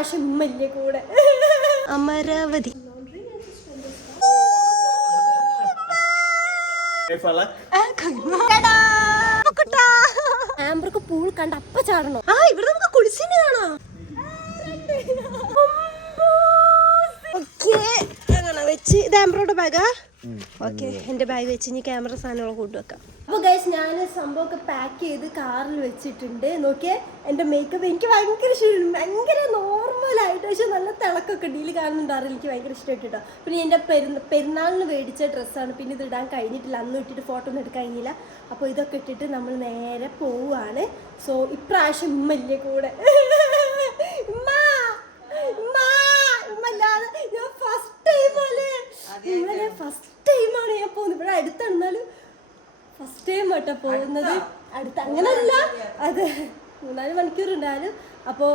ഇപ്രാവശ്യം ഉമ്മല്ലേ കൂടെ. അമരാവതി ആംബ്രക്ക് പൂൾ കണ്ട അപ്പ ചാടണോ? ആ ഇവിടെ നമുക്ക് കുളിസിന് കാണാം. അങ്ങനെ വെച്ച് ഇത് ആംബ്രോയുടെ ബാഗാ. ഓക്കെ, എന്റെ ബാഗ് വെച്ച് ഇനി ക്യാമറ സാധനങ്ങൾ കൊണ്ടുവെക്കാം. അപ്പൊ ഗൈസ് ഞാൻ സംഭവമൊക്കെ പാക്ക് ചെയ്ത് കാറിൽ വെച്ചിട്ടുണ്ട്. നോക്കിയേ എന്റെ മേക്കപ്പ് എനിക്ക് ഭയങ്കര ഇഷ്ടം, ഭയങ്കര നോർമലായിട്ട് പക്ഷെ നല്ല തിളക്കൊക്കെ ഡീല് കാണുന്നുണ്ടാറില്ല. എനിക്ക് ഭയങ്കര ഇഷ്ടമായിട്ടോ. പിന്നെ എൻ്റെ പെരുന്നാളിന് മേടിച്ച ഡ്രസ്സാണ്. പിന്നെ ഇത് ഇടാൻ കഴിഞ്ഞിട്ടില്ല, അന്ന് ഇട്ടിട്ട് ഫോട്ടോ ഒന്നും എടുക്കാൻ കഴിഞ്ഞില്ല. അപ്പോൾ ഇതൊക്കെ ഇട്ടിട്ട് നമ്മൾ നേരെ പോവുകയാണ്. സോ ഇപ്രാവശ്യം ഉമ്മല്ലേ കൂടെ. ഫസ്റ്റ് ടൈമാണ് ഞാൻ പോകുന്നത്. ഇവിടെ അടുത്താണെന്നാലും ഫസ്റ്റ് ടൈം ആട്ടോ പോകുന്നത്. അടുത്ത് അങ്ങനല്ല, അത് 3-4 മണിക്കൂറുണ്ടായാലും. അപ്പോൾ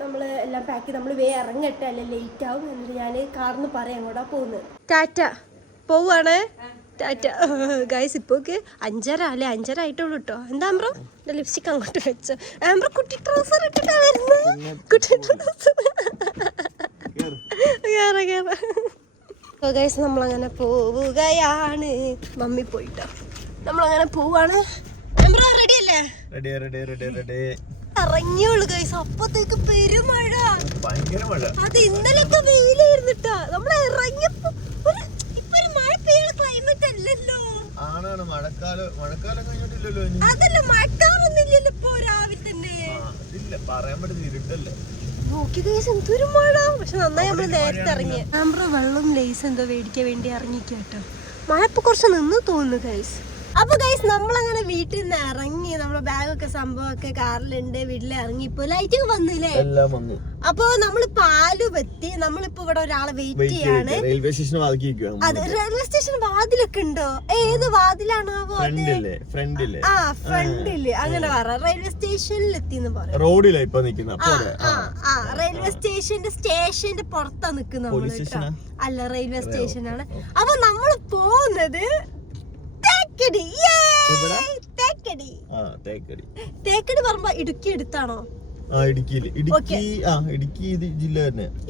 നമ്മൾ എല്ലാം പാക്ക് ചെയ്ത് നമ്മൾ ഇറങ്ങട്ടെ, അല്ലെ ലേറ്റ് ആവും. എന്നിട്ട് ഞാൻ കാറിന്ന് പറയാം അങ്ങോട്ടാ പോകുന്നത്. ടാറ്റ പോവാണ്. ടാറ്റ ഗൈസ്. ഇപ്പോൾ 5:30 അല്ലേ, 5:30 ആയിട്ടുള്ളൂ കേട്ടോ. എന്താ ആംബ്രോ ലിപ്സ്റ്റിക് അങ്ങോട്ട് വെച്ചോ? ആംബ്രോ കുട്ടി ട്രൗസർ ഇട്ടിട്ടാ വരുന്നത്. കുട്ടി ട്രൗസർ ഗൈസ് നമ്മളങ്ങനെ പോവുകയാണ്. മമ്മി പോയിട്ടോ, നമ്മളങ്ങനെ പോവാണ്. റെഡി അല്ലേ? ഇറങ്ങിയോളൂ ഗൈസ്. അപ്പത്തേക്ക് പെരുമഴ, അത് ഇന്നലൊക്കെ വെയിലായിരുന്നിട്ടാ. നമ്മൾ ഇറങ്ങിയപ്പോ ഇപ്പൊ ഒരു മഴ പെയ്യുന്ന ക്ലൈമറ്റ് അല്ലല്ലോ. അതല്ല, മഴക്കാറൊന്നുമില്ലല്ലോ ഇപ്പൊ രാവിലെ തന്നെ. നോക്കി ഗൈസ് എന്തൊരു മഴ. പക്ഷെ നന്നായി നമ്മള് നേരത്തെ ഇറങ്ങി. നമ്മുടെ വെള്ളം ലേസ് എന്തോ മേടിക്കാൻ വേണ്ടി ഇറങ്ങിക്കട്ടോ. മഴ ഇപ്പൊ കുറച്ച് നിന്ന് തോന്നുന്നു ഗൈസ്. അപ്പൊ ഗൈസ് നമ്മളങ്ങനെ വീട്ടിൽ നിന്ന് ഇറങ്ങി. നമ്മളെ ബാഗൊക്കെ സംഭവമൊക്കെ കാറിലുണ്ട്. വീട്ടിൽ ഇറങ്ങി. ഇപ്പൊ ലൈറ്റ് വന്നില്ലേ? അപ്പൊ നമ്മള് പാലുപെത്തി. നമ്മളിപ്പോ ഇവിടെ ഒരാളെ വെയിറ്റ് ചെയ്യാണ്. റെയിൽവേ സ്റ്റേഷൻ അതെ, റെയിൽവേ സ്റ്റേഷൻ വാതിലൊക്കെ ഉണ്ടോ? ഏത് വാതിലാണോ? ഫ്രണ്ടില്. ആ ഫ്രണ്ടില് അങ്ങനെ പറ. റെയിൽവേ സ്റ്റേഷനിൽ എത്തിന്ന് പറയാം. റോഡിലാ ഇപ്പൊ നിക്കുന്നത്. റെയിൽവേ സ്റ്റേഷന്റെ പുറത്താ നിക്കുന്നത്. അല്ല, റെയിൽവേ സ്റ്റേഷനാണ്. അപ്പൊ നമ്മള് പോകുന്നത് തേക്കടി പറയുമ്പോ ഇടുക്കി എടുത്താണോ?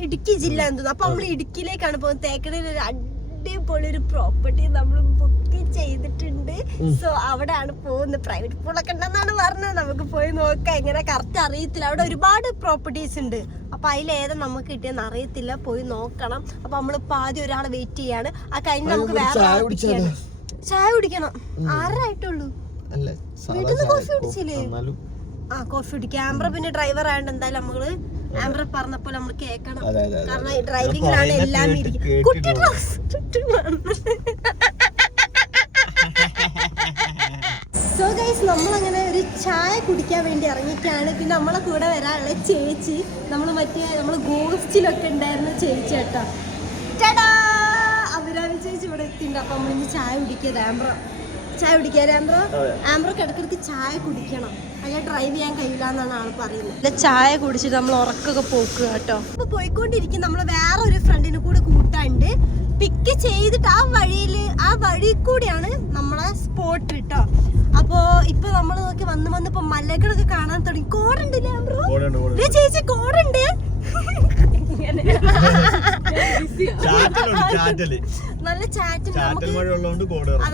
ഇടുക്കി ജില്ല എന്തോ. അപ്പൊ നമ്മള് ഇടുക്കിയിലേക്കാണ് പോകുന്നത്. തേക്കടിയിൽ ഒരു അടിപൊളി ഒരു പ്രോപ്പർട്ടി നമ്മൾ ബുക്ക് ചെയ്തിട്ടുണ്ട്. സോ അവിടെയാണ് പോകുന്നത്. പ്രൈവറ്റ് പൂളൊക്കെ ഉണ്ടെന്നാണ് പറഞ്ഞത്. നമുക്ക് പോയി നോക്കാം. എങ്ങനെ കറക്റ്റ് അറിയത്തില്ല. അവിടെ ഒരുപാട് പ്രോപ്പർട്ടീസ് ഉണ്ട്. അപ്പൊ അതിലേതാ നമുക്ക് കിട്ടിയെന്ന് അറിയത്തില്ല. പോയി നോക്കണം. അപ്പൊ നമ്മളിപ്പോ ആദ്യം ഒരാളെ വെയിറ്റ് ചെയ്യാണ്. ആ കഴിഞ്ഞ് നമുക്ക് വേറെ ചായ കുടിക്കണം. 6:30 ആയിട്ടുള്ളൂ. വീട്ടിൽ കോഫി കുടിച്ചില്ലേ? ആ കോഫി കുടിക്കാം. ആംബ്ര പിന്നെ ഡ്രൈവർ ആയതുകൊണ്ട് എന്തായാലും നമ്മള് ആംബ്ര പറഞ്ഞപ്പോൾ നമ്മൾ കേൾക്കണം. കാരണം ഡ്രൈവിംഗിലാണ് എല്ലാം ഇരിക്കും. കുട്ടി സോ ഗൈസ് നമ്മളങ്ങനെ ഒരു ചായ കുടിക്കാൻ വേണ്ടി ഇറങ്ങിയിട്ടാണ്. പിന്നെ നമ്മളെ കൂടെ വരാനുള്ള ചേച്ചി, നമ്മള് ഗോസ്റ്റിലൊക്കെ ഉണ്ടായിരുന്ന ചേച്ചി കേട്ടോ. ചേട്ടാ അഭിരാമി ചേച്ചി ഇവിടെ എത്തിണ്ട്. അപ്പൊ നമ്മളിന്ന് ചായ കുടിക്കാതെ ചായ കുടിക്കാതെ ആംബ്രോക്ക് ഇടയ്ക്കിടയ്ക്ക് ചായ കുടിക്കണം. അല്ലെ ഡ്രൈവ് ചെയ്യാൻ കഴിയില്ല എന്നാണ് ആള് പറയുന്നത്. ചായ കുടിച്ചിട്ട് നമ്മൾ ഉറക്കൊക്കെ പോക്കുക കേട്ടോ. അപ്പൊ പോയിക്കൊണ്ടിരിക്കും. നമ്മള് വേറെ ഒരു ഫ്രണ്ടിനെ കൂടെ കൂട്ടാണ്ട് പിക്ക് ചെയ്തിട്ട് ആ വഴി കൂടിയാണ് നമ്മളെ സ്പോട്ട് കേട്ടോ. അപ്പൊ ഇപ്പൊ നമ്മള് നോക്കി വന്നിപ്പോ മലകളൊക്കെ കാണാൻ തുടങ്ങി. കോടുണ്ടല്ലേ ആംബ്രോ? ചേച്ചി കോടുണ്ട്. നല്ല ചാറ്റ്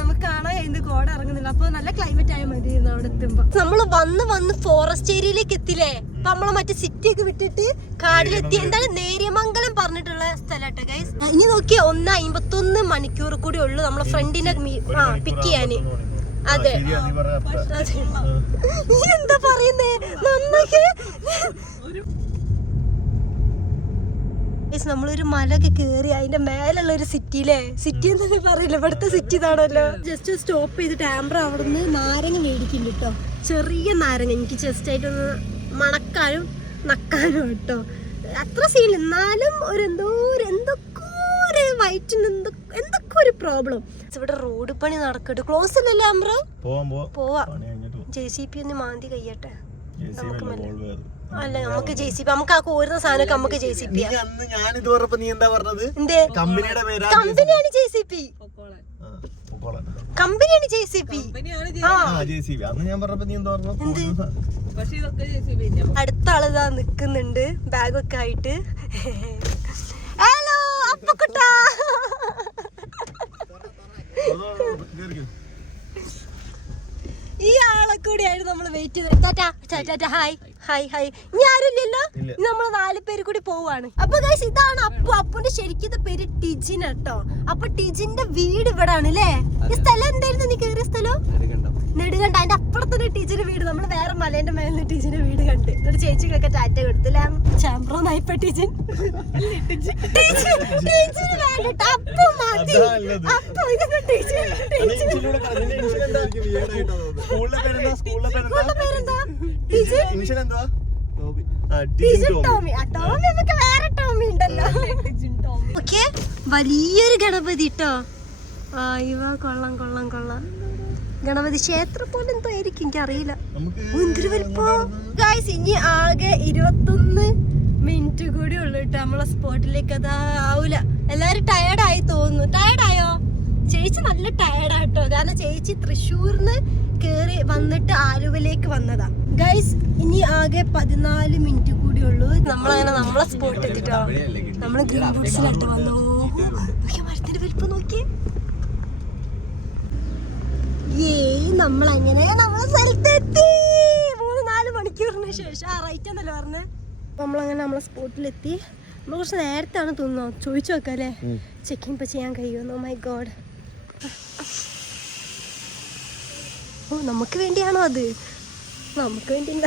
നമുക്ക് കാണാൻ എന്ത് കോട ഇറങ്ങുന്നില്ല. അപ്പൊ നല്ല ക്ലൈമറ്റ് ആയ മതി അവിടെ എത്തുമ്പോ. നമ്മള് വന്ന് ഫോറസ്റ്റ് ഏരിയയിലേക്ക് എത്തില്ലേ? അപ്പൊ നമ്മള് മറ്റേ സിറ്റി ഒക്കെ വിട്ടിട്ട് കാടിലെത്തി. എന്താണ് നേര്യമംഗലം പറഞ്ഞിട്ടുള്ള സ്ഥലട്ടോ ഗൈസ്. ഇനി നോക്കിയാ 1:51 മണിക്കൂർ കൂടി ഉള്ളു നമ്മളെ ഫ്രണ്ടിനെ പിക്ക് ചെയ്യാന്. അതെ, എന്താ പറയുന്നേ? നന്നായി നമ്മളൊരു മലൊക്കെ കേറി അതിന്റെ മേലുള്ള ഒരു സിറ്റിയിലെ സിറ്റി എന്നൊക്കെ പറയില്ല, ഇവിടുത്തെ സിറ്റി ഇതാണല്ലോ. ജസ്റ്റ് സ്റ്റോപ്പ് ചെയ്തിട്ട് ആംബ്ര അവിടെ നിന്ന് നാരങ്ങ മേടിക്കുന്നുണ്ട് കേട്ടോ. ചെറിയ നാരങ്ങ എനിക്ക് ജസ്റ്റ് ആയിട്ടൊന്ന് മണക്കാനും നക്കാനും കേട്ടോ. അത്ര സീൻ എന്നാലും എന്തൊക്കെ ഒരു വയറ്റിന് എന്തൊക്കെ ഒരു പ്രോബ്ലം. ഇവിടെ റോഡ് പണി നടക്കട്ടെ. ക്ലോസ് അല്ലല്ലേ ആംബ്ര? പോവാ. JCB ഒന്ന് മാന്തി കഴിയട്ടെ. അല്ല നമുക്ക് JCB, നമുക്ക് ആ കോരുന്ന സാധനമൊക്കെ നമുക്ക് JCB. കമ്പനിയാണ് JCB. കമ്പനിയാണ് JCB. JCB. അന്ന് ഞാൻ പറഞ്ഞപ്പോ നീ എന്താ പറഞ്ഞു? അടുത്ത ആളിതാ നിക്കുന്നുണ്ട് ബാഗൊക്കെ ആയിട്ട്. ഹലോ അപ്പക്കുട്ടാ. ഈ ആളെ കൂടിയായിരുന്നു നമ്മൾ വെയിറ്റ് ചെയ്ത്. Hi hi hi. ഇനി ആരുമില്ലല്ലോ, നമ്മള് 4 പേര് കൂടി പോവാണ്. അപ്പൊ ഗൈസ് ഇതാണ് അപ്പുന്റെ ശരിക്കും പേര് ടിജിൻ കേട്ടോ. അപ്പൊ ടിജിന്റെ വീട് ഇവിടെ ആണ് അല്ലേ? ഈ സ്ഥലം എന്തായിരുന്നു നീ കയറിയ സ്ഥലം? നെടുകണ്ട. അതിന്റെ അപ്പുറത്തൊരു ടീച്ചറിന്റെ വീട്. നമ്മള് വേറെ മലേന്റെ മേലെ ടീച്ചറിന്റെ വീട് കണ്ട് എന്നിട്ട് ചേച്ചിക്കൊക്കെ ടാറ്റ കൊടുത്തില്ല. ചാമ്പ്രോ നായിപ്പ ടീച്ചൻ വലിയൊരു ഗണപതി ട്ടോ. ഇവ കൊള്ളാം കൊള്ളാം കൊള്ളാം. ഗണപതി ക്ഷേത്രം പോലെ എന്തോ ആയിരിക്കും, എനിക്കറിയില്ല. ഗായ്സ് ഇനി ആകെ 21 മിനിറ്റ് കൂടി ഉള്ളു കേട്ടോ നമ്മളെ സ്പോട്ടിലേക്ക്. അത് ആവൂല. എല്ലാരും ടയർഡായി തോന്നുന്നു. ടയർഡായോ? ചേച്ചി നല്ല ടയർഡാട്ടോ. കാരണം ചേച്ചി തൃശ്ശൂർന്ന് കേറി വന്നിട്ട് ആലുവയിലേക്ക് വന്നതാ. ഗൈസ് ഇനി ആകെ 14 മിനിറ്റ് കൂടി ഉള്ളു. നമ്മളങ്ങനെ നമ്മളെ സ്പോട്ട് എത്തിട്ടോ. നമ്മള് ഗ്രീൻ ബോട്ട്സിലായിട്ട് വന്നു. മരത്തിന്റെ വലിപ്പം നോക്കിയേ. നമ്മളങ്ങനെ നമ്മളെ സ്ഥലത്തെത്തി. 3-4 മണിക്കൂറിന് ശേഷം. റൈറ്റ് എന്നല്ലേ പറഞ്ഞേ. നമ്മളങ്ങനെ നമ്മളെ സ്പോട്ടിലെത്തി. നമ്മൾ കുറച്ച് നേരത്താണ് തോന്നുന്നു. ചോദിച്ചു നോക്കാം അല്ലേ ചെക്കിംഗ് ഇപ്പൊ ചെയ്യാൻ കഴിയുമെന്നോ. My God. ഓ നമുക്ക് വേണ്ടിയാണോ അത്? നമുക്ക് വേണ്ടിയില്ല.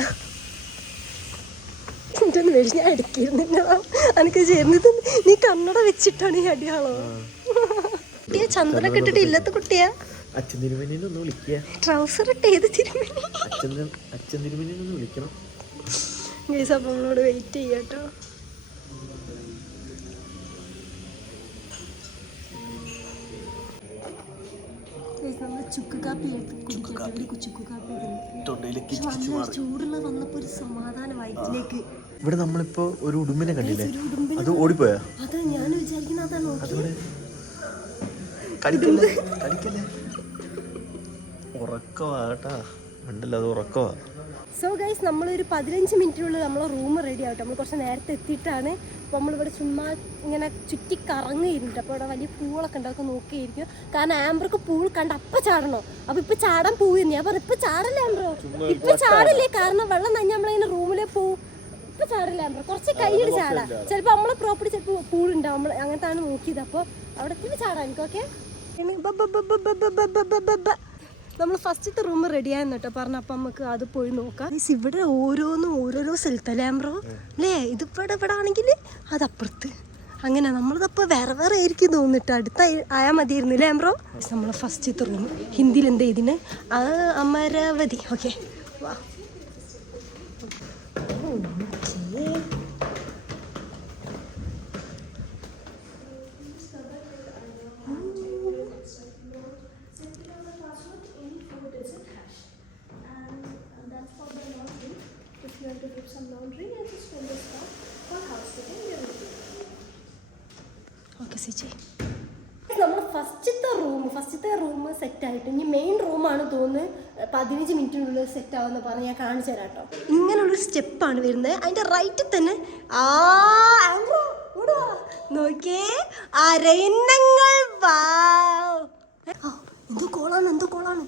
എന്റൊന്ന് വേണ്ടി ഞാൻ അടിക്കിരുന്നുണ്ടാവും. എനിക്ക് ചേർന്നത് നീ കണ്ണട വെച്ചിട്ടാണ് ഈ അടിയാളോ? കുട്ടിയെ ചന്ദ്രനൊക്കെ ഇട്ടിട്ട് ഇല്ലത്തെ കുട്ടിയാ. അച്ഛൻ തിരുമേനിയൊന്ന് വിളിക്കുക. ട്രൗസർ ഇട്ട് ഏത് തിരുമേനി? അച്ഛൻ തിരുമേനിയൊന്ന് വിളിക്കണം. ഗൈസ് അപ്പം നമ്മളോട് വെയിറ്റ് ചെയ്യാട്ടോ. ചുക്ക് കാപ്പി ചൂടുള്ള വന്നപ്പോ ഒരു സമാധാന വയറ്റിലേക്ക്. ഇവിടെ നമ്മളിപ്പോ ഒരു ഉടുമ്പിനെ കണ്ടില്ലേ? അത് ഓടിപ്പോയാ? അത് ഞാൻ വിചാരിക്കുന്ന അതാണ്. കടിക്കല്ലേ കടിക്കല്ലേ. ഉറക്കവാട്ടാ ഉണ്ടല്ലോ, അത് ഉറക്കവാ. സോ ഗൈസ് നമ്മളൊരു 15 മിനിറ്റിനുള്ളിൽ നമ്മളെ റൂം റെഡി ആവട്ടെ. നമ്മൾ കുറച്ച് നേരത്തെ എത്തിയിട്ടാണ്. അപ്പോൾ നമ്മളിവിടെ ചുമ്മാ ഇങ്ങനെ ചുറ്റി കറങ്ങിയിരുന്നിട്ട്. അപ്പോൾ ഇവിടെ വലിയ പൂളൊക്കെ ഉണ്ടാക്കി നോക്കിയിരിക്കും. കാരണം ആംബ്രോക്ക് പൂൾ കണ്ട് അപ്പം ചാടണോ. അപ്പോൾ ഇപ്പം ചാടാൻ പോയിരുന്നു. ഞാൻ പറഞ്ഞു ഇപ്പം ചാടല്ലേ ആംബ്രോ, ഇപ്പം ചാടില്ലേ. കാരണം വെള്ളം നഞ്ഞ നമ്മളിങ്ങനെ റൂമിലെ പോവും. ഇപ്പം ചാടില്ല ആംബ്രോ, കുറച്ച് കൈയ്യടി ചാടാം. ചിലപ്പോൾ നമ്മളെ പ്രോപ്പർട്ടി ചിലപ്പോൾ പൂൾ ഉണ്ടാവും. നമ്മൾ അങ്ങനത്താണ് നോക്കിയത്. അപ്പോൾ അവിടെ എത്തിയിട്ട് ചാടാം എനിക്ക്. ഓക്കെ നമ്മൾ ഫസ്റ്റത്തെ റൂം റെഡി ആയെന്ന് കേട്ടോ പറഞ്ഞു. അപ്പം നമുക്ക് അത് പോയി നോക്കാം. ഇവിടെ ഓരോന്നും ഓരോരോ സ്ഥലത്തല്ലേ ആംബ്രോ അല്ലേ? ഇതിവിടെ ഇവിടെ ആണെങ്കിൽ അതപ്പുറത്ത്. അങ്ങനെ നമ്മളതപ്പോൾ വേറെ വേറെ ആയിരിക്കും തോന്നിട്ട്. അടുത്ത ആയാൽ മതിയായിരുന്നില്ലേ ആംബ്രോ? നമ്മളെ ഫസ്റ്റത്തെ റൂം ഹിന്ദിയിൽ എന്താ ഇതിന്? അമരാവതി. ഓക്കെ വാ. നമ്മൾ ഫസ്റ്റത്തെ റൂം സെറ്റായിട്ട് ഇനി മെയിൻ റൂമാണ് തോന്നുന്നു 15 മിനിറ്റിനുള്ളിൽ സെറ്റ് ആവുമെന്ന് പറഞ്ഞ് ഞാൻ കാണിച്ചു തരാം കേട്ടോ. ഇങ്ങനെയുള്ളൊരു സ്റ്റെപ്പാണ് വരുന്നത്. അതിൻ്റെ റൈറ്റിൽ തന്നെ നോക്കിയേ അരയന്നങ്ങൾ. എന്തോ കോളാണ്, എന്തോ കോളാണ്.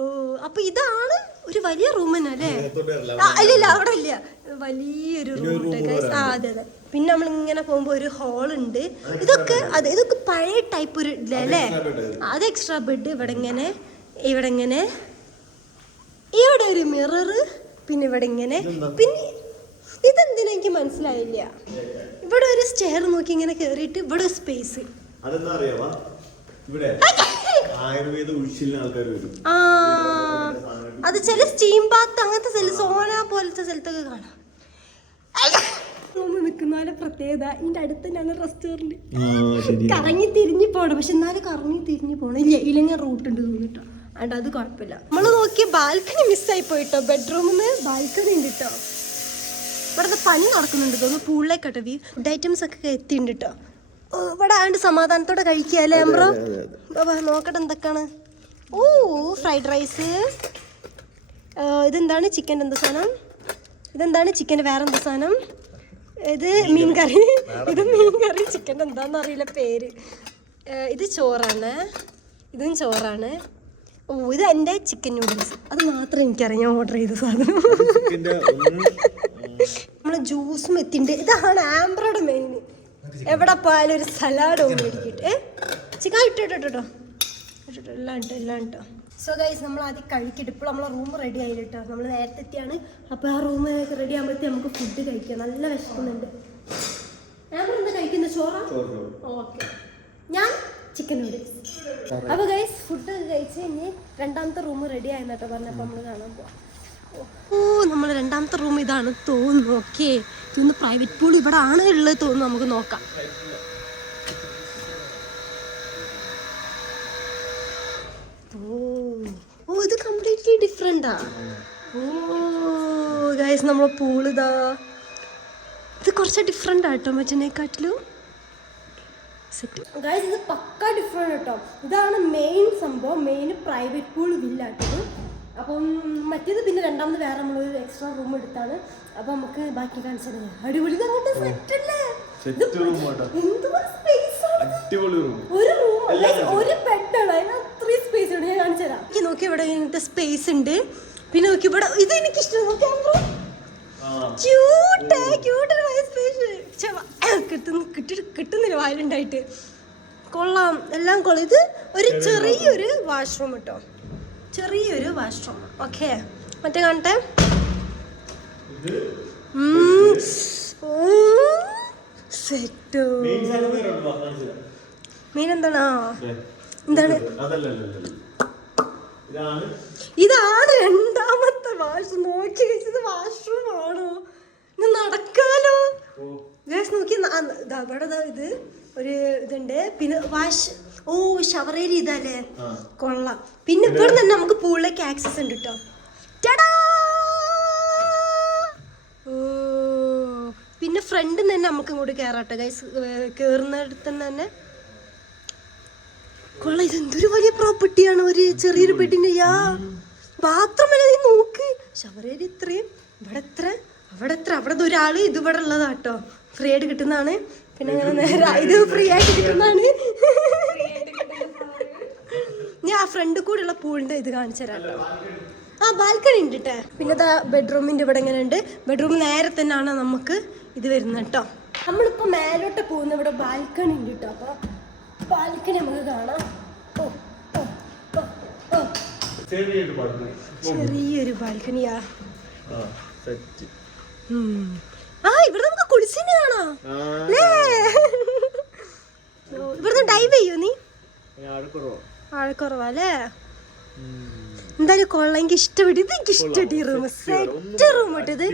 ഓ അപ്പൊ ഇതാണ് ഒരു വലിയ റൂം തന്നെ അല്ലേ? ഇല്ല അവിടെ ഇല്ല, വലിയൊരു റൂം. അതെ അതെ. പിന്നെ നമ്മൾ ഇങ്ങനെ പോകുമ്പോ ഒരു ഹോൾ ഉണ്ട്. ഇതൊക്കെ പഴയ ടൈപ്പ് ഒരു ഇല്ലേ? അത് എക്സ്ട്രാ ബെഡ്. ഇവിടെ ഇങ്ങനെ ഇവിടെ ഒരു മിറർ. പിന്നെ ഇവിടെ ഇങ്ങനെ. പിന്നെ ഇതെന്തിനാ എനിക്ക് മനസ്സിലായില്ല. ഇവിടെ ഒരു സ്റ്റെയർ നോക്കി ഇങ്ങനെ കേറിയിട്ട് ഇവിടെ സ്പേസ്. അത് ചില സ്റ്റീം ബാത്ത് അങ്ങനത്തെ സോന പോലത്തെ സ്ഥലത്തൊക്കെ കാണാം. നിൽക്കുന്ന പ്രത്യേകത ഇതിന്റെ അടുത്ത് തന്നെയാണ് റെസ്റ്റോറന്റ്. കറങ്ങി തിരിഞ്ഞു പോണം. പക്ഷെ എന്നാലും കറങ്ങി തിരിഞ്ഞു പോണം. ഇല്ല ഇലങ്ങ റൂട്ട് ഉണ്ട് തോന്നിട്ടോ. അതുകൊണ്ട് അത് കുഴപ്പമില്ല. നമ്മൾ നോക്കി ബാൽക്കണി മിസ്സായി പോയിട്ടോ. ബെഡ്റൂമിന്ന് ബാൽക്കണി ഉണ്ട് കേട്ടോ. ഇവിടുത്തെ പണി നടക്കുന്നുണ്ട് തോന്നുന്നു. പൂളിലേക്കട്ടെ വ്യൂ. ഫുഡ് ഐറ്റംസ് ഒക്കെ എത്തിയിട്ടുണ്ട് കേട്ടോ. ഇവിടെ ആണ്ട് സമാധാനത്തോടെ കഴിക്കുകയല്ലേ അമ്പ്രോ? നോക്കട്ടെ എന്തൊക്കെയാണ്. ഓ ഫ്രൈഡ് റൈസ്. ഇതെന്താണ് ചിക്കൻ്റെ എന്താ സാധനം? ഇതെന്താണ് ചിക്കൻ്റെ വേറെ എന്താ സാധനം? ഇത് മീൻ കറി. ഇത് മീൻ കറി. ചിക്കൻ്റെ എന്താണെന്ന് അറിയില്ല പേര്. ഇത് ചോറാണ്. ഇതും ചോറാണ്. ഓ ഇത് എൻ്റെ ചിക്കൻ നൂഡിൽസ്. അത് മാത്രമേ എനിക്കറിയാം. ഞാൻ ഓർഡർ ചെയ്ത സാധനം. നമ്മള് ജ്യൂസും എത്തിണ്ട്. ഇതാണ് ആംബ്രോയുടെ മെയിൻ. എവിടെ പോയാലും ഒരു സലാഡ് മേടിക്കട്ടെ. ചിക്കൻ ഇട്ടോ എല്ലാം ഇട്ടോ. സോ ഗൈസ് നമ്മൾ ആദ്യം കഴിക്കട്ടെ. ഇപ്പോൾ നമ്മളെ റൂം റെഡി ആയില്ല കേട്ടോ. നമ്മൾ നേരത്തെ എത്തിയാണ്. അപ്പോൾ ആ റൂം റെഡി ആകുമ്പോഴത്തേ നമുക്ക് ഫുഡ് കഴിക്കാം. നല്ല വിശക്കുന്നുണ്ട്. ആംബ്രോ എന്താ കഴിക്കുന്നത്? ചോറാ? ഓക്കെ. ഞാൻ ചിക്കൻ നൂഡിൽസ്. അപ്പോൾ ഗൈസ് ഫുഡ് കഴിച്ച് ഇനി രണ്ടാമത്തെ റൂം റെഡി ആയെന്ന് കേട്ടോ പറഞ്ഞപ്പോൾ നമ്മൾ കാണാൻ പോവാം. ഓ നമ്മൾ രണ്ടാമത്തെ റൂം ഇതാണ് തോന്നുന്നു. ഓക്കെ ഇതൊന്ന് പ്രൈവറ്റ് പൂൾ ഇവിടെ ആണ് ഉള്ളത് തോന്നുന്നു. നമുക്ക് നോക്കാം. ഓ ഇത് കംപ്ലീറ്റ്ലി ഡിഫറെന്റാ. ഓ ഗൈസ് നമ്മളെ പൂൾ ഇതാ. ഇത് കുറച്ച് ഡിഫറെന്റ് ആട്ടോ മറ്റേക്കാട്ടിലും. സെറ്റ് ഗൈസ് ഇത് പക്ക ഡിഫറെന്റ് കേട്ടോ. ഇതാണ് മെയിൻ സംഭവം. മെയിൻ പ്രൈവറ്റ് പൂൾ വില്ലാട്ടത്. അപ്പം മറ്റേത് പിന്നെ രണ്ടാമത് വേറെ നമ്മളൊരു എക്സ്ട്രാ റൂം എടുത്താണ്. അപ്പൊ നമുക്ക് ബാക്കി കാണിച്ചത് അടിപൊളി. അങ്ങനത്തെ സെറ്റ് അല്ലേ? ഒരു റൂം ഒരു ബെഡാണ്. അതിന് അത്രയും സ്പേസ് ഉണ്ട്. ഞാൻ കാണിച്ചു തരാം. എനിക്ക് നോക്കി ഇവിടെ ഇങ്ങനത്തെ സ്പേസ് ഉണ്ട്. പിന്നെ നോക്കി ഇവിടെ ഇത് എനിക്ക് ഇഷ്ടം. കിട്ടുന്നില്ല വായിലുണ്ടായിട്ട്. കൊള്ളാം. എല്ലാം കൊള്ളാം. ഇത് ഒരു ചെറിയൊരു വാഷ്റൂം കേട്ടോ. ചെറിയൊരു വാഷ്റൂം. ഓക്കെ മറ്റേ കാണട്ടെ. സെറ്റ്. മീൻ എന്താണ്? എന്താണ്? ഇതാണ് രണ്ടാമത്തെ വാഷ്റൂം. നോക്കി കഴിച്ചത് വാഷ്റൂം ആണോ? നടക്കാലോ. നോക്കി ഇവിടെ ഇത് ഒരു ഇതുണ്ട്. പിന്നെ ഓ ഷവർ ഏരിയ ഇതല്ലേ? കൊള്ളാം. പിന്നെ ഇവിടെ തന്നെ നമുക്ക് പൂളിലേക്ക് ആക്സസ് ഉണ്ട് കേട്ടോ. ഓ പിന്നെ ഫ്രണ്ടിൽ തന്നെ നമുക്ക് ഇങ്ങോട്ട് കയറാട്ടോ ഗൈസ്. കയറുന്നിടത്ത് തന്നെ കൊള്ളാം. ഇതെന്തൊരു വലിയ പ്രോപ്പർട്ടിയാണ്. ഒരു ചെറിയൊരു ബെഡിന്. ബാത്റൂം നീ നോക്ക്. ഷവർ ഏരിയ ഇത്രയും. ഇവിടെ എത്ര അവിടെ എത്ര. അവിടെ ഒരാള് ഇത് ഇവിടെ ഉള്ളതാട്ടോ. ഫ്രീ ആയിട്ട് കിട്ടുന്നതാണ്. പിന്നെ അങ്ങനെ നേരെ ഇത് ഫ്രീ ആയിട്ട് കിട്ടുന്നതാണ്. ഞാൻ ആ ഫ്രണ്ട് കൂടെ ഉള്ള പൂളിന്റെ ഇത് കാണിച്ചു തരാം കേട്ടോ. ആ ബാൽക്കണി ഉണ്ട് കേട്ടോ. പിന്നെ ബെഡ്റൂമിന്റെ ഇവിടെ ഇങ്ങനെ ഉണ്ട്. ബെഡ്റൂം നേരെ തന്നെയാണ് നമുക്ക് ഇത് വരുന്നത് കേട്ടോ. നമ്മളിപ്പോ മേലോട്ട് പോകുന്ന ഇവിടെ ബാൽക്കണി ഉണ്ട് കേട്ടോ. അപ്പൊ ബാൽക്കണി നമുക്ക് കാണാം. ചെറിയൊരു ബാൽക്കണിയാ. ഇവിടെ നമുക്ക് കുളിച്ചിന് കാണാം. ഇവിടുന്ന് ഡൈവ് ചെയ്യോ നീ? ആഴക്കുറവാ അല്ലേ? എന്തായാലും കൊള്ളാം. എനിക്ക് ഇഷ്ടപ്പെട്ടു. ഇത് എനിക്ക് ഇഷ്ടപ്പെട്ടു. ഈ റൂം സെറ്റ് റൂം ഇട്ടത്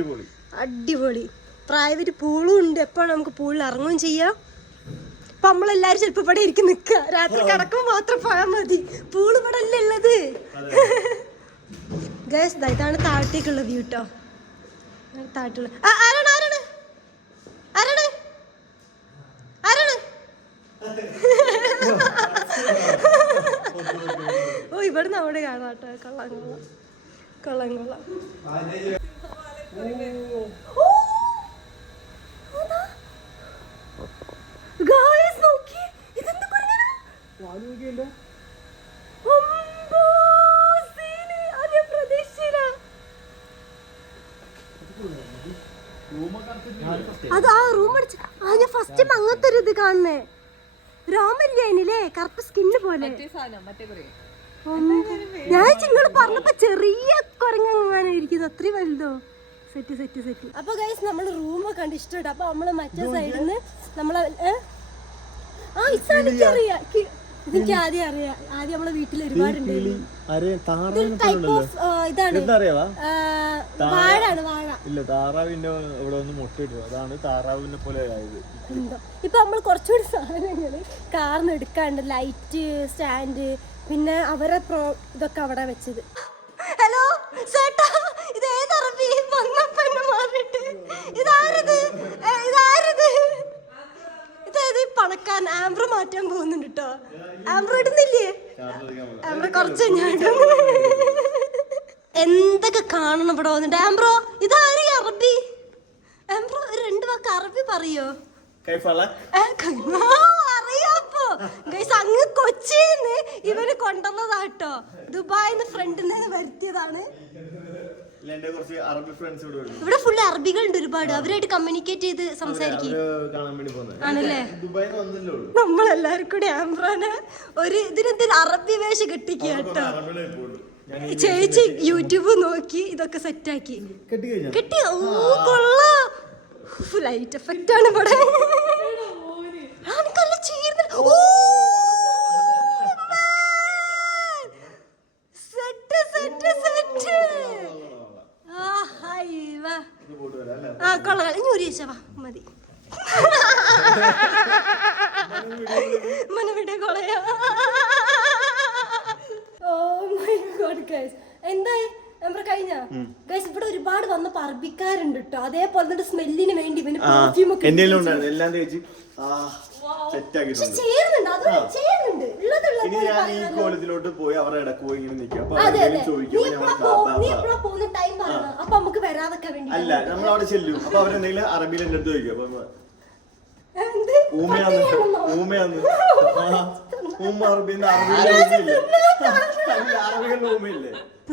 അടിപൊളി. പ്രൈവറ്റ് പൂളും ഉണ്ട്. എപ്പോഴും നമുക്ക് പൂളിൽ ഇറങ്ങുകയും ചെയ്യാം. അപ്പൊ നമ്മളെല്ലാരും ചിലപ്പോ ഇവിടെ ഇരിക്കും നിക്കുക. രാത്രി കിടക്കുമ്പോ മാത്രം പോയാൽ മതി. പൂള് ഇവിടെ അല്ലേ ഉള്ളത്. ഗൈസ് ഇതാണ് താഴത്തേക്കുള്ള വ്യൂ കേട്ടോ. താഴത്തുള്ള ആരാണ് ആരാണ് ആരാണ് ആരാണ്? ഓ ഇവിടെ നമ്മുടെ കാണാം കേട്ടോ. കൊള്ളാം കൊള്ളാം കൊള്ളാം കൊള്ളാം. അത് ആ റൂം അടിച്ച് ഞാൻ ഫസ്റ്റ് ടൈം അങ്ങനത്തെ ഒരു ഇത് കാണുന്നേ. രോമല്ലേ അതിനില്ലേ? കറുപ്പ് സ്കിന്ന് പോലെ. ഞാൻ ചിങ്ങള് പറഞ്ഞപ്പോ ചെറിയ കുരങ്ങനെ ഇരിക്കുന്നു. അത്രയും വലുതോ? Set set set. അപ്പൊ ഗൈസ് നമ്മള് റൂമൊക്കെ കണ്ട് ഇഷ്ടപ്പെട്ടു. അപ്പൊ നമ്മള് മറ്റേ സൈഡിൽ നിന്ന് നമ്മളെ എനിക്കറിയാം. എനിക്ക് ആദ്യം അറിയാം. ആദ്യം നമ്മളെ വീട്ടിൽ ഒരുപാടുണ്ട്. ടൈപ്പ് ഓഫ് ഇതാണ് വാഴാണ് വാഴ. ഇല്ല, താറാവിന്റെ ഇവിടെ ഒന്ന് മുട്ടയിട്ടു. അതാണ് താറാവിനെ പോലെ ആയത്. ഇപ്പൊ നമ്മൾ കുറച്ചുകൂടി സാധനങ്ങള് കാർന്ന് എടുക്കാണ്ട്. ലൈറ്റ് സ്റ്റാൻഡ്, പിന്നെ അവരെ ഇതൊക്കെ അവിടെ വെച്ചത്. ഹലോ ചേട്ടാ, ഇത് ഏതറബി വന്നപ്പന്നെ മാറിട്ട് ഇതാരത്? ഇതായത് പണക്കാൻ ആംബ്രോ മാറ്റാൻ പോകുന്നുണ്ട് കേട്ടോ. ആംബ്രോ ഇടുന്നില്ലേ? ആംബ്രോ കുറച്ച് എന്തൊക്കെ കാണണം ഇവിടെ വന്നിട്ട്. ആംബ്രോ ഇതാര് അറബി? ആംബ്രോ 2 വാക്ക് അറബി പറയോ? അറിയാപ്പോ ഗൈസ്, അങ്ങ് കൊച്ചിന്ന് ഇവര് കൊണ്ടുവന്നതാട്ടോ. ദുബായിന്ന് ഫ്രണ്ടിൽ നിന്ന് വരുത്തിയതാണ്. ഇവിടെ ഫുള്ള് അറബികളുണ്ട് ഒരുപാട്. അവരായിട്ട് കമ്മ്യൂണിക്കേറ്റ് ചെയ്ത് സംസാരിക്കും ആണല്ലേ. നമ്മളെല്ലാരും കൂടി ആംബ്രോനെ ഒരു ഇതിനെന്തൊരു അറബി വേഷം കെട്ടിക്കുക കേട്ടോ. ചേച്ചി യൂട്യൂബ് നോക്കി ഇതൊക്കെ സെറ്റാക്കി കെട്ടി. ഓ കൊള്ളാം, ലൈറ്റ് എഫക്റ്റ് ആണ് ഇവിടെ. മതി മനവിടെ കൊളയാ. ഓ മൈ ഗോഡ് ഗൈസ്, എന്തായി കഴിഞ്ഞ ഗൈസ്? ഇവിടെ ഒരുപാട് വന്ന അറബിക്കാരുണ്ട് കേട്ടോ. അതേപോലെ സ്മെല്ലിന് വേണ്ടി ഇവന് പെർഫ്യൂം ഒക്കെ ചേരുന്നുണ്ട്. പോയി അവരുടെ ഇടക്ക് പോയി ഇങ്ങനെ നിൽക്കും. അപ്പൊ നമുക്ക് വരാതൊക്കെ വേണ്ടി അല്ല, നമ്മൾ അവിടെ ചെല്ലും. അപ്പൊ അവരെന്തെങ്കിലും അറബിയിൽ എന്റെ അടുത്ത് ചോദിക്കും.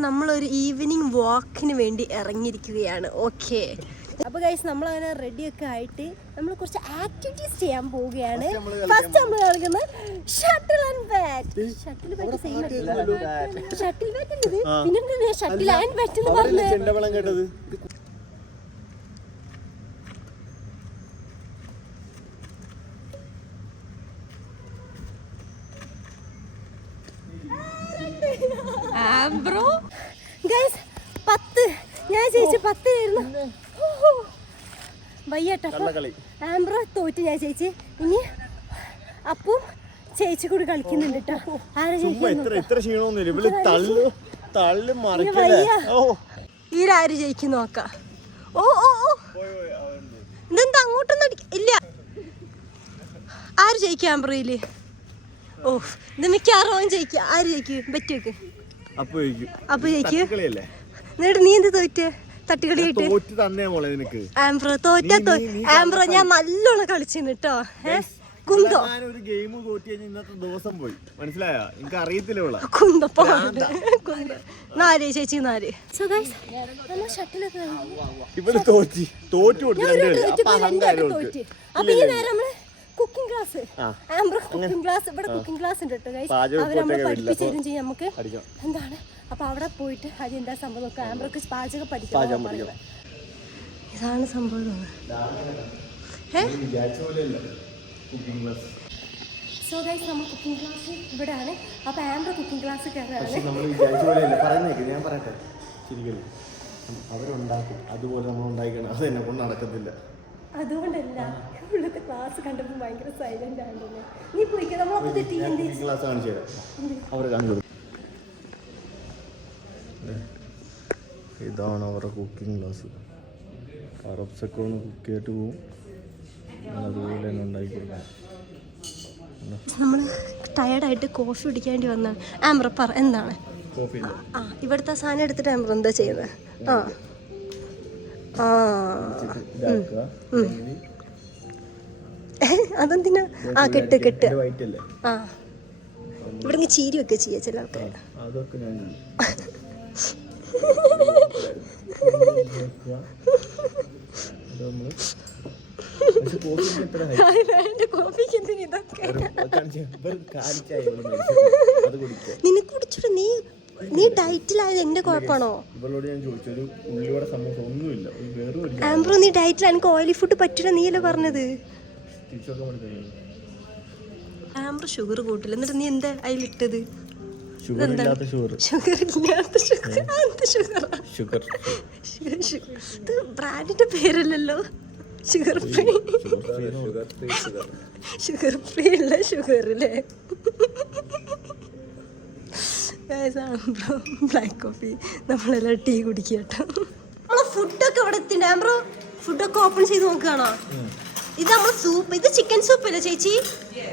നമ്മളൊരു ഈവനിങ് വാക്കിന് വേണ്ടി ഇറങ്ങിയിരിക്കുകയാണ്. ഓക്കെ, അപ്പൊ ഗൈസ് നമ്മളങ്ങനെ റെഡിയൊക്കെ ആയിട്ട് നമ്മൾ കുറച്ച് ആക്ടിവിറ്റീസ് ചെയ്യാൻ പോവുകയാണ്. ഫസ്റ്റ് നമ്മൾ കളിക്കുന്നത് shuttle and bat. Shuttle bat same shuttle bat ഉണ്ട്. പിന്നെ ഷട്ടിൽ ആൻഡ് ബാറ്റ് എന്ന് പറഞ്ഞത്. ബ്രോ ഗൈസ് 10 ഞാൻ ചേച്ചി 10 ആയിരുന്നു. വയ്യട്ടോ. ആംബ്രോ തോറ്റ് ഞാൻ ചേച്ചി. ഇനി അപ്പും ചേച്ചി കൂടി കളിക്കുന്നുണ്ട് കേട്ടോ. ഈരാര് ജയിക്കും നോക്കാം. ഓ ഓ ഓ, ഇതെന്താ അങ്ങോട്ടൊന്നും ഇല്ല. ആര് ജയിക്കും ആംബ്രോയില്? ഓ, ഇത് മിക്കവാറും ജയിക്കും. ആര് ജയിക്കും? ബെറ്റ് അപ്പൊ ജയിക്കും. എന്നിട്ട് നീ എന്ത് തോറ്റ്? തട്ടുകളിയായിട്ട് ആംബ്രോ തോറ്റ. ആംബ്രോ ഞാൻ നല്ലോണം കളിച്ചിരുന്നു കേട്ടോ. കുന്തോ കുന്തപ്പോ 4 ചേച്ചി 4. അപ്പൊ ഈ നേരം നമ്മള് cooking class, Ambro cooking class. ഇവിടെ കുക്കിംഗ് ക്ലാസ് ഉണ്ട് കേട്ടോ ഗൈസ്. അവർ നമ്മളെ പഠിപ്പിച്ചു തരും ചെയ്യും നമുക്ക്. എന്താണ് അപ്പൊ അവിടെ പോയിട്ട് അത് എന്താ സംഭവം നോക്കാം. ആംബ്രോക്ക് പാചകം പഠിക്കാം. ഇതാണ് സംഭവം. സോ ഗൈസ് നമ്മൾ കുക്കിംഗ് ക്ലാസ് ഇവിടെയാണ്. അപ്പൊ ആംബ്രോ കുക്കിംഗ് ക്ലാസ് കയറാണ്. അവരുണ്ടാക്കും അതുപോലെ നമ്മൾ ഉണ്ടാക്കണം. അത് എന്നെ കൊണ്ട് നടക്കത്തില്ല. അതുകൊണ്ടല്ല, ഇവിടുത്തെ ക്ലാസ് കണ്ടപ്പോൾ ഭയങ്കര സൈലന്റ് ആണല്ലേ. നീ പോയിക്കോ. നമ്മളപ്പോ ക്ലാസ് കാണിച്ചു തരാം. അവരെ കാണിച്ചു. ഇതാണ് അവരുടെ കുക്കിംഗ് ക്ലാസ്. അറബ്സൊക്കെ ഒന്ന് കുക്ക് ചെയ്തിട്ട് പോവും. അതുപോലെ തന്നെ ഉണ്ടാക്കി കൊടുക്കാം. നമ്മൾ ടയർഡായിട്ട് കോഫി കുടിക്കേണ്ടി വന്ന ആംബ്രോ പറ എന്താണ്? ഇവിടുത്തെ സാധനം എടുത്തിട്ട് ആംബ്രോ എന്താ ചെയ്യുന്നത്? അതെന്തിനാ? കെട്ട് കെട്ട്. ഇവിടെ ചീരി ഒക്കെ ചെയ്യാ ചില ആൾക്കാർ. നിന്നെ കുടിച്ചിട്ട് നീ ഡയറ്റിലായത് എന്റെ കുഴപ്പമാണോ? ആംബ്രോ നീ ഡയറ്റിൽ എനിക്ക് ഓയിലി ഫുഡ് പറ്റൂല നീയല്ലേ പറഞ്ഞത്. ആംബ്ര ഷുഗർ കൂട്ടില്ല. എന്നിട്ട് നീ എന്താ അതിലിട്ടത്? ഷുഗർ ഇല്ലാത്ത ഷുഗർ. ഷുഗർ ഇല്ലാത്ത ഷുഗർ. ഷുഗർ ഇത് ബ്രാൻഡിന്റെ പേരല്ലല്ലോ. Sugar free. ഷുഗർ ഫ്രീ ഉള്ള ഷുഗർ അല്ലേ? ബ്ലാക്ക് കോഫി നമ്മളെല്ലാം ടീ കുടിക്കുക കേട്ടോ. നമ്മളെ ഫുഡൊക്കെ ഇവിടെ എത്തിണ്ട്. ആംബ്രോ ഫുഡൊക്കെ ഓപ്പൺ ചെയ്ത് നോക്കുകയാണോ? ഇത് നമ്മളെ സൂപ്പ്. ഇത് ചിക്കൻ സൂപ്പ് അല്ലേ ചേച്ചി?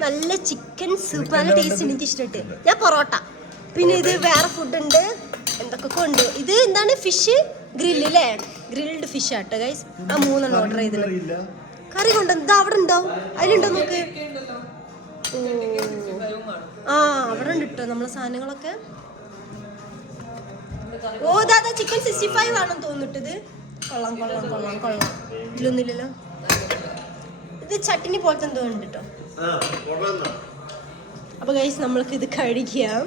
നല്ല ചിക്കൻ സൂപ്പ്, നല്ല ടേസ്റ്റ്. എനിക്ക് ഇഷ്ടപ്പെട്ട്. ഞാൻ പൊറോട്ട. പിന്നെ ഇത് വേറെ ഫുഡ് ഉണ്ട്, എന്തൊക്കെ ഉണ്ട്. ഇത് എന്താണ്? ഫിഷ് ഗ്രില്ല് അല്ലേ? ഗ്രിൽഡ് ഫിഷ് ആട്ടോ ഗൈസ്. ആ 3 ഓർഡർ ചെയ്തില്ല. കറി കൊണ്ട് ഇതാ അവിടെ ഉണ്ടാവും. അതിലുണ്ടോ നോക്ക്. ആ അവിടെ ഉണ്ട് കേട്ടോ നമ്മളെ സാധനങ്ങളൊക്കെ. ഓ ദാ ചിക്കൻ 65 ആണെന്ന് തോന്നിട്ടത്. കൊള്ളാം കൊള്ളാം കൊള്ളാം കൊള്ളാം. ഇതിലൊന്നുമില്ലല്ലോ. ഇത് ചട്ടിനി പോലത്തെ എന്തോ ഉണ്ട് കേട്ടോ. അപ്പൊ ഗൈസ് നമ്മൾക്ക് ഇത് കഴിക്കാം.